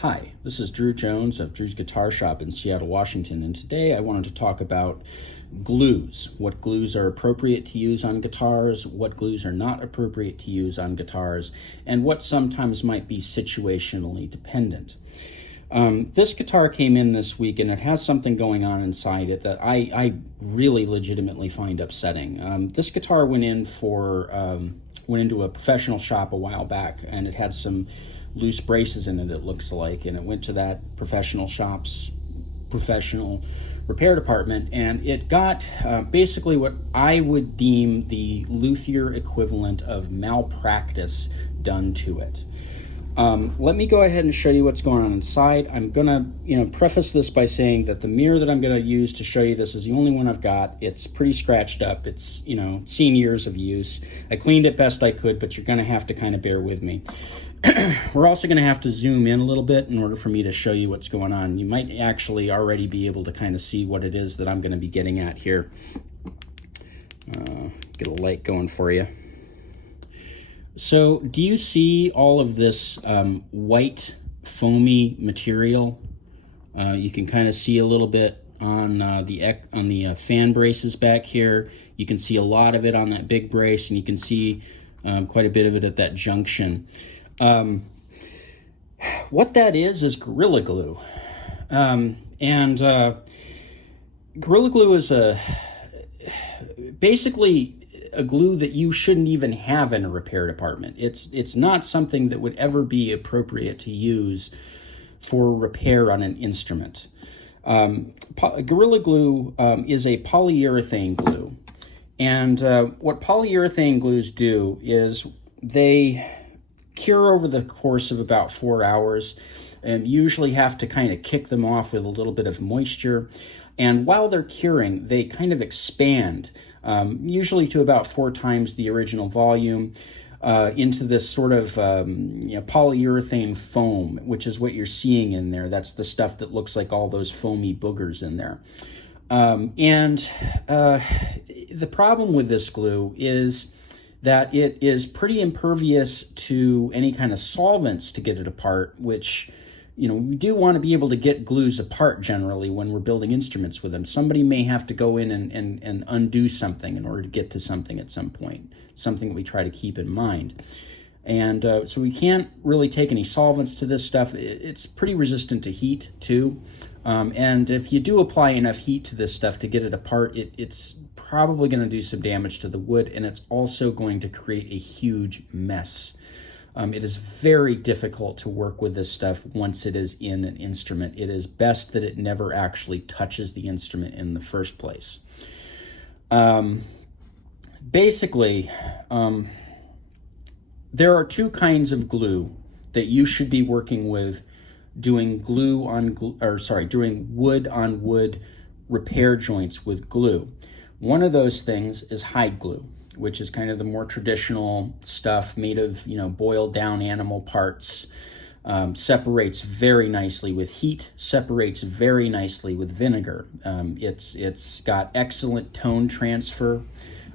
Hi, this is Drew Jones of Drew's Guitar Shop in Seattle, Washington, and today I wanted to talk about glues. What glues are appropriate to use on guitars, what glues are not appropriate to use on guitars, and what sometimes might be situationally dependent. This guitar came in this week and it has something going on inside it that I really legitimately find upsetting. This guitar went into a professional shop a while back, and it had some loose braces in it, it looks like, and it went to that professional shop's professional repair department, and it got basically what I would deem the luthier equivalent of malpractice done to it. Let me go ahead and show you what's going on inside. I'm gonna preface this by saying that the mirror that I'm gonna use to show you this is the only one I've got. It's pretty scratched up. It's seen years of use. I cleaned it best I could, but you're gonna have to kind of bear with me. We're also going to have to zoom in a little bit in order for me to show you what's going on. You might actually already be able to kind of see what it is that I'm going to be getting at here. Get a light going for you. So do you see all of this white foamy material? You can kind of see a little bit on the fan braces back here. You can see a lot of it on that big brace, and you can see quite a bit of it at that junction. What that is Gorilla Glue. Gorilla Glue is basically a glue that you shouldn't even have in a repair department. It's not something that would ever be appropriate to use for repair on an instrument. Gorilla Glue is a polyurethane glue. And what polyurethane glues do is they cure over the course of about 4 hours, and usually have to kind of kick them off with a little bit of moisture. And while they're curing, they kind of expand, usually to about 4 times the original volume, into this sort of polyurethane foam, which is what you're seeing in there. That's the stuff that looks like all those foamy boogers in there. The problem with this glue is that it is pretty impervious to any kind of solvents to get it apart, which, we do want to be able to get glues apart generally when we're building instruments with them. Somebody may have to go in and undo something in order to get to something at some point, something that we try to keep in mind. And so we can't really take any solvents to this stuff. It's pretty resistant to heat too. And if you do apply enough heat to this stuff to get it apart, it's probably going to do some damage to the wood, and it's also going to create a huge mess. It is very difficult to work with this stuff once it is in an instrument. It is best that it never actually touches the instrument in the first place. Basically, there are 2 kinds of glue that you should be working with doing doing wood on wood repair joints with glue. One of those things is hide glue, which is kind of the more traditional stuff made of, boiled down animal parts. Separates very nicely with heat, separates very nicely with vinegar. It's got excellent tone transfer.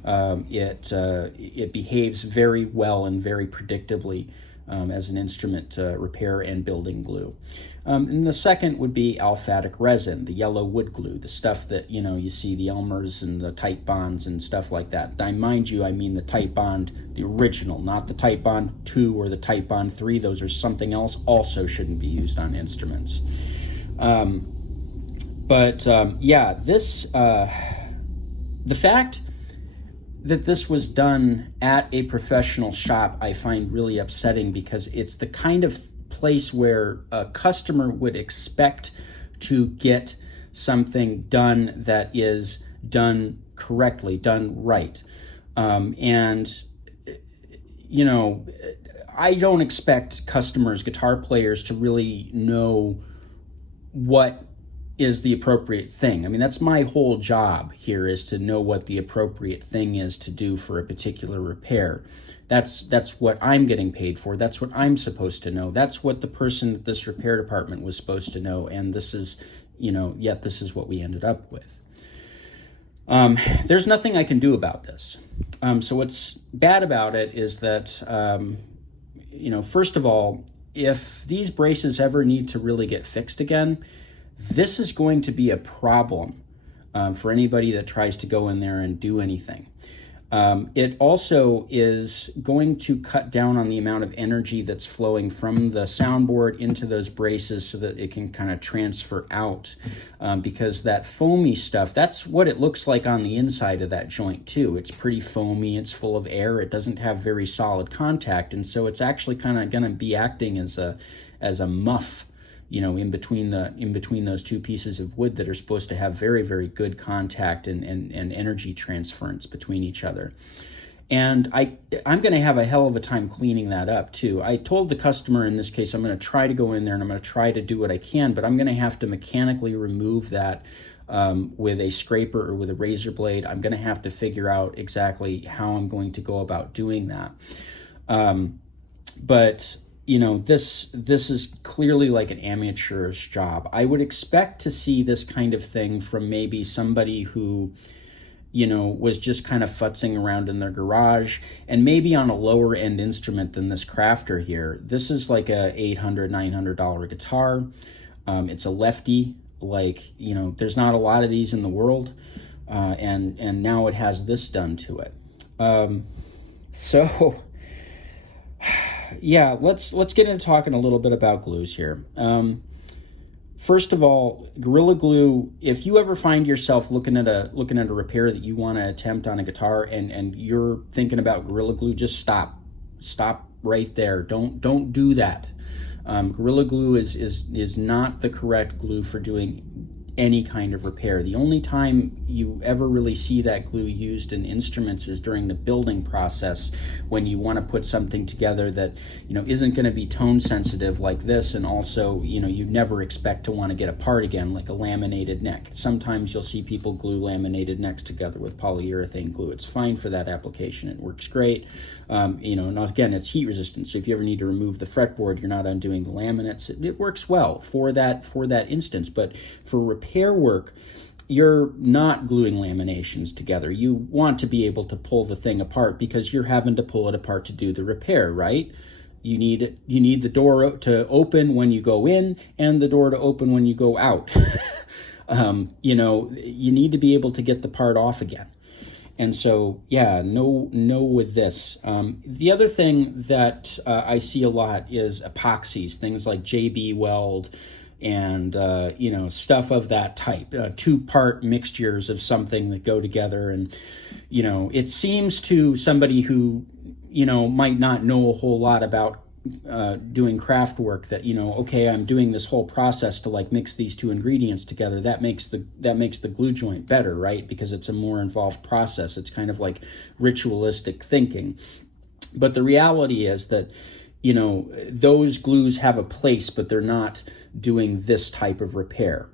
It behaves very well and very predictably as an instrument repair and building glue. And the second would be aliphatic resin, the yellow wood glue, the stuff that, you see the Elmers and the Titebonds and stuff like that. Mind you, I mean the Titebond, the original, not the Titebond 2 or the Titebond 3. Those are something else, also shouldn't be used on instruments. The fact that this was done at a professional shop I find really upsetting, because it's the kind of place where a customer would expect to get something done that is done correctly, done right. I don't expect customers, guitar players, to really know what is the appropriate thing. I mean, that's my whole job here, is to know what the appropriate thing is to do for a particular repair. That's what I'm getting paid for. That's what I'm supposed to know. That's what the person at this repair department was supposed to know. And this is, yet this is what we ended up with. There's nothing I can do about this. So what's bad about it is that, first of all, if these braces ever need to really get fixed again, this is going to be a problem for anybody that tries to go in there and do anything. It also is going to cut down on the amount of energy that's flowing from the soundboard into those braces so that it can kind of transfer out, because that foamy stuff, that's what it looks like on the inside of that joint too. It's pretty foamy, it's full of air, it doesn't have very solid contact, and so it's actually kind of going to be acting as a muff, in between those two pieces of wood that are supposed to have very, very good contact and energy transference between each other. And I'm going to have a hell of a time cleaning that up too. I told the customer in this case, I'm going to try to go in there and I'm going to try to do what I can, but I'm going to have to mechanically remove that with a scraper or with a razor blade. I'm going to have to figure out exactly how I'm going to go about doing that. But this is clearly like an amateur's job. I would expect to see this kind of thing from maybe somebody who, was just kind of futzing around in their garage and maybe on a lower end instrument than this crafter here. This is like a $800, $900 guitar. It's a lefty, there's not a lot of these in the world. And now it has this done to it. Yeah, let's get into talking a little bit about glues here. First of all, Gorilla Glue, if you ever find yourself looking at a repair that you want to attempt on a guitar and you're thinking about Gorilla Glue, just stop right there. Don't do that. Gorilla Glue is not the correct glue for doing any kind of repair. The only time you ever really see that glue used in instruments is during the building process, when you want to put something together that isn't going to be tone sensitive like this, and also you never expect to want to get apart again, like a laminated neck. Sometimes you'll see people glue laminated necks together with polyurethane glue. It's fine for that application, it works great. And again, it's heat resistant, so if you ever need to remove the fretboard, you're not undoing the laminates. It works well for that instance. But for repair work, you're not gluing laminations together. You want to be able to pull the thing apart because you're having to pull it apart to do the repair, right? You need the door to open when you go in and the door to open when you go out. You need to be able to get the part off again. And so, yeah, no with this. The other thing that I see a lot is epoxies, things like JB Weld and, stuff of that type, two-part mixtures of something that go together. And, it seems to somebody who, might not know a whole lot about doing craft work that, okay, I'm doing this whole process to mix these two ingredients together. That makes the glue joint better, right? Because it's a more involved process. It's kind of like ritualistic thinking. But the reality is that, those glues have a place, but they're not doing this type of repair.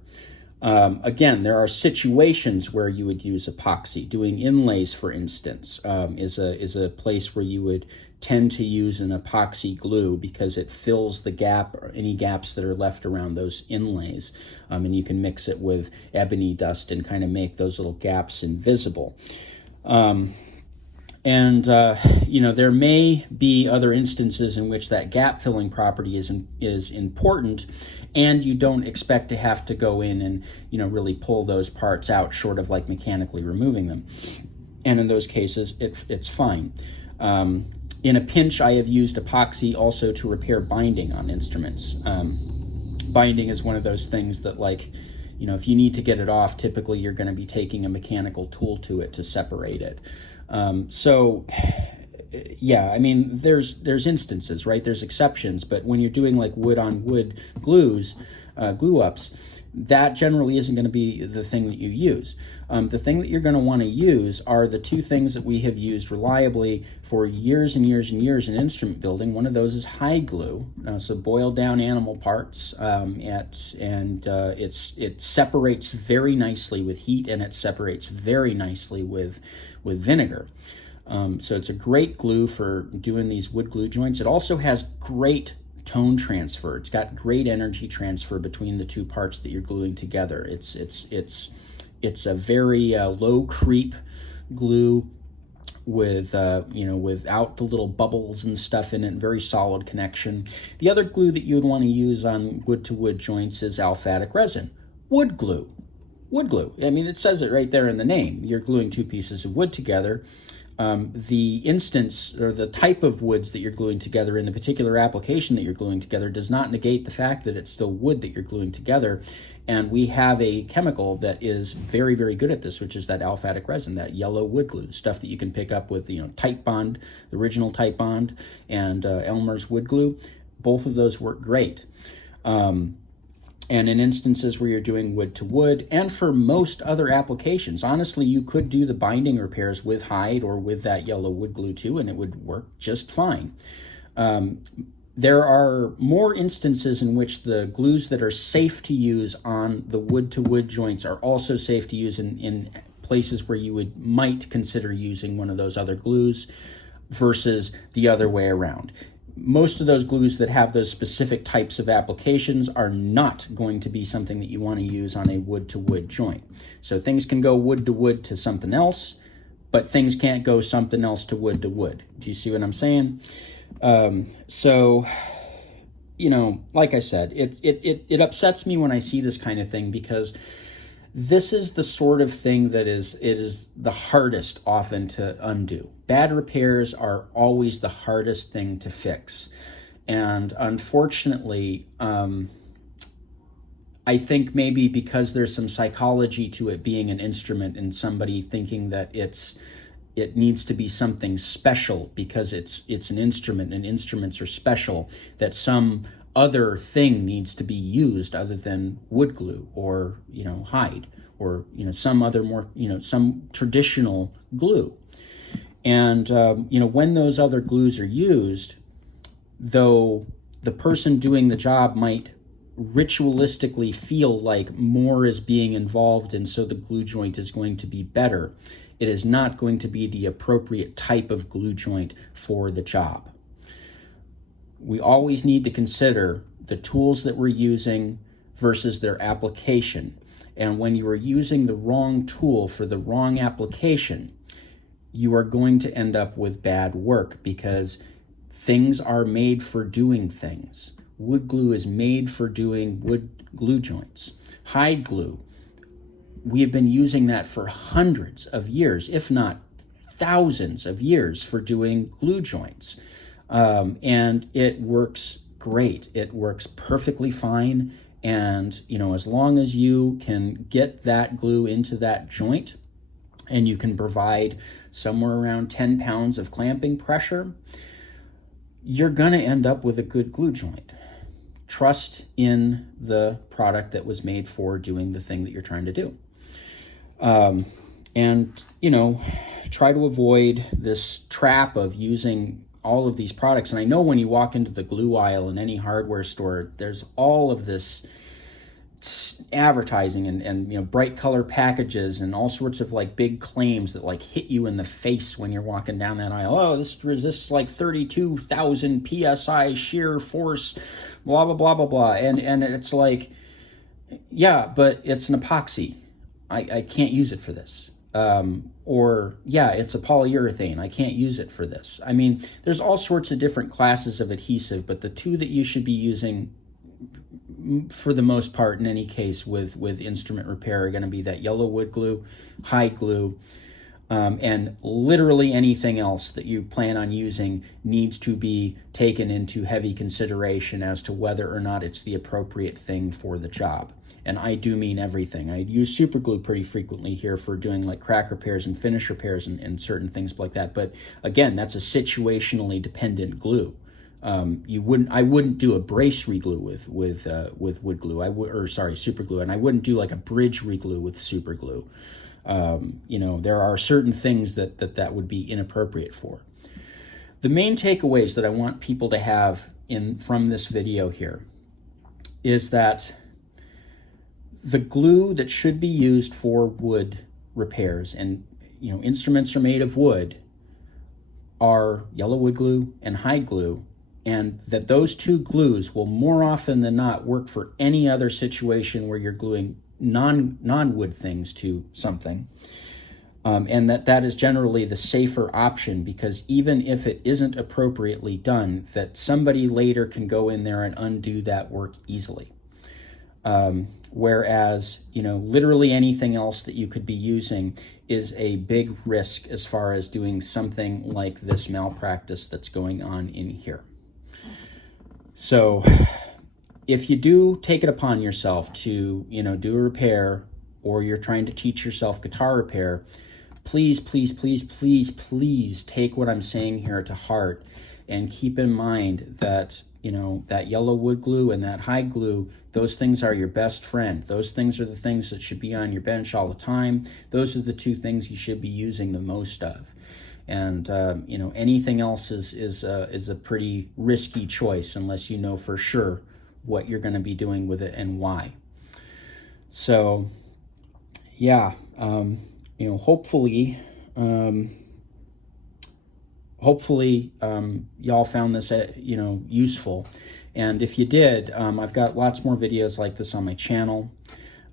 Again, there are situations where you would use epoxy. Doing inlays, for instance, is a place where you would tend to use an epoxy glue because it fills the gap or any gaps that are left around those inlays. And you can mix it with ebony dust and kind of make those little gaps invisible. There may be other instances in which that gap filling property is important, and you don't expect to have to go in and really pull those parts out, short of mechanically removing them. And in those cases, it's fine. In a pinch, I have used epoxy also to repair binding on instruments. Binding is one of those things that if you need to get it off, typically you're going to be taking a mechanical tool to it to separate it. There's instances, right? There's exceptions, but when you're doing wood on wood glues, glue ups, that generally isn't going to be the thing that you use. The thing that you're going to want to use are the two things that we have used reliably for years and years and years in instrument building. One of those is hide glue, so boiled down animal parts, it separates very nicely with heat, and it separates very nicely with vinegar. So it's a great glue for doing these wood glue joints. It also has great tone transfer. It's got great energy transfer between the two parts that you're gluing together. It's a very low creep glue. with without the little bubbles and stuff in it, very solid connection. The other glue that you would want to use on wood-to-wood joints is aliphatic resin. Wood glue. Wood glue. I mean, it says it right there in the name. You're gluing two pieces of wood together. The instance or the type of woods that you're gluing together in the particular application that you're gluing together does not negate the fact that it's still wood that you're gluing together. And we have a chemical that is very, very good at this, which is that aliphatic resin, that yellow wood glue, stuff that you can pick up with, Type Bond, the original Type Bond, and Elmer's wood glue. Both of those work great. And in instances where you're doing wood to wood, and for most other applications, honestly, you could do the binding repairs with hide or with that yellow wood glue too, and it would work just fine. There are more instances in which the glues that are safe to use on the wood to wood joints are also safe to use in places where you might consider using one of those other glues versus the other way around. Most of those glues that have those specific types of applications are not going to be something that you want to use on a wood-to-wood joint. So things can go wood-to-wood to something else, but things can't go something else to wood-to-wood. Do you see what I'm saying? Like I said, it upsets me when I see this kind of thing, because this is the sort of thing that it is the hardest often to undo. Bad repairs are always the hardest thing to fix. And unfortunately, I think maybe because there's some psychology to it being an instrument and somebody thinking that it needs to be something special because it's an instrument and instruments are special, that some other thing needs to be used other than wood glue or hide or some other more some traditional glue. And when those other glues are used, though the person doing the job might ritualistically feel like more is being involved and so the glue joint is going to be better, it is not going to be the appropriate type of glue joint for the job. We always need to consider the tools that we're using versus their application. And when you are using the wrong tool for the wrong application, you are going to end up with bad work, because things are made for doing things. Wood glue is made for doing wood glue joints. Hide glue, we have been using that for hundreds of years, if not thousands of years, for doing glue joints. And it works great. It works perfectly fine. And, as long as you can get that glue into that joint and you can provide somewhere around 10 pounds of clamping pressure, you're going to end up with a good glue joint. Trust in the product that was made for doing the thing that you're trying to do. Try to avoid this trap of using all of these products. And I know when you walk into the glue aisle in any hardware store, there's all of this advertising and bright color packages and all sorts of like big claims that like hit you in the face when you're walking down that aisle. Oh, this resists like 32,000 PSI shear force, blah, blah, blah, blah, blah. And it's like, yeah, but it's an epoxy. I can't use it for this. It's a polyurethane. I can't use it for this. I mean, there's all sorts of different classes of adhesive, but the two that you should be using for the most part in any case with instrument repair are going to be that yellow wood glue, hide glue, and literally anything else that you plan on using needs to be taken into heavy consideration as to whether or not it's the appropriate thing for the job. And I do mean everything. I use super glue pretty frequently here for doing like crack repairs and finish repairs and certain things like that. But again, that's a situationally dependent glue. I wouldn't do a brace reglue with wood glue. Super glue, and I wouldn't do like a bridge reglue with super glue. There are certain things that would be inappropriate for. The main takeaways that I want people to have from this video here is that the glue that should be used for wood repairs, and instruments are made of wood, are yellow wood glue and hide glue, and that those two glues will more often than not work for any other situation where you're gluing non-wood things to something. And that is generally the safer option, because even if it isn't appropriately done, that somebody later can go in there and undo that work easily. Whereas, literally anything else that you could be using is a big risk as far as doing something like this malpractice that's going on in here. So if you do take it upon yourself to, do a repair, or you're trying to teach yourself guitar repair, please, please, please, please, please take what I'm saying here to heart, and keep in mind that, that yellow wood glue and that hide glue, those things are your best friend. Those things are the things that should be on your bench all the time. Those are the two things you should be using the most of. And, anything else is a pretty risky choice unless you know for sure what you're going to be doing with it and why. So, yeah, hopefully y'all found this, useful. And if you did, I've got lots more videos like this on my channel.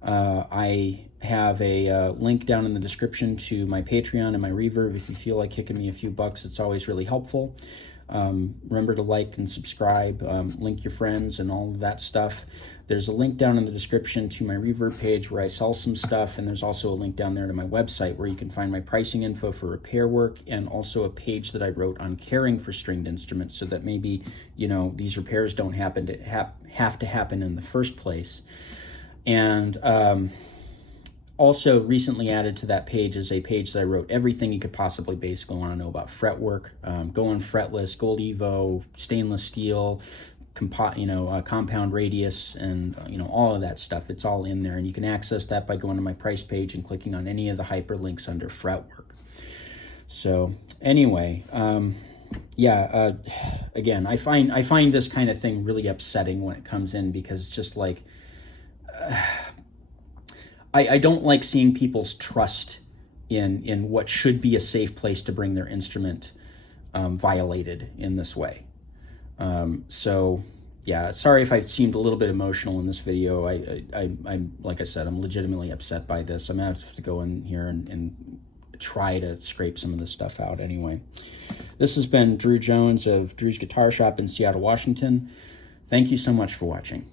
I have a link down in the description to my Patreon and my Reverb. If you feel like kicking me a few bucks, it's always really helpful. Remember to like and subscribe, link your friends and all of that stuff. There's a link down in the description to my Reverb page where I sell some stuff, and there's also a link down there to my website where you can find my pricing info for repair work, and also a page that I wrote on caring for stringed instruments, so that maybe, these repairs don't have to happen in the first place. And also recently added to that page is a page that I wrote everything you could possibly basically want to know about fretwork, going fretless, gold Evo, stainless steel, compound radius, and all of that stuff. It's all in there, and you can access that by going to my price page and clicking on any of the hyperlinks under fretwork. So anyway, again, I find this kind of thing really upsetting when it comes in, because it's just like, I don't like seeing people's trust in what should be a safe place to bring their instrument violated in this way. So yeah, sorry if I seemed a little bit emotional in this video. I'm like I said, I'm legitimately upset by this. I'm gonna have to go in here and try to scrape some of this stuff out anyway. This has been Drew Jones of Drew's Guitar Shop in Seattle, Washington. Thank you so much for watching.